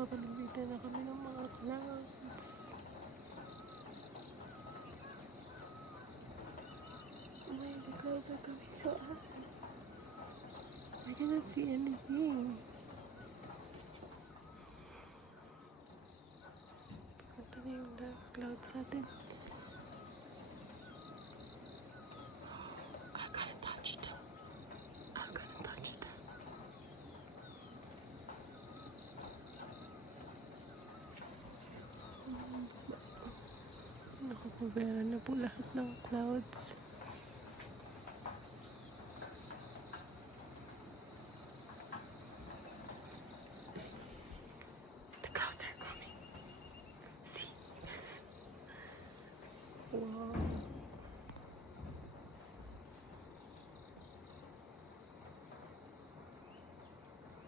Nagpapaligitan na kami ng mga clouds. My, the clouds are coming so high. I cannot see anything. Pagkanta na yung dark clouds sa atin. I gotta touch them. I gotta touch them. Nakapabera na po lahat ng clouds.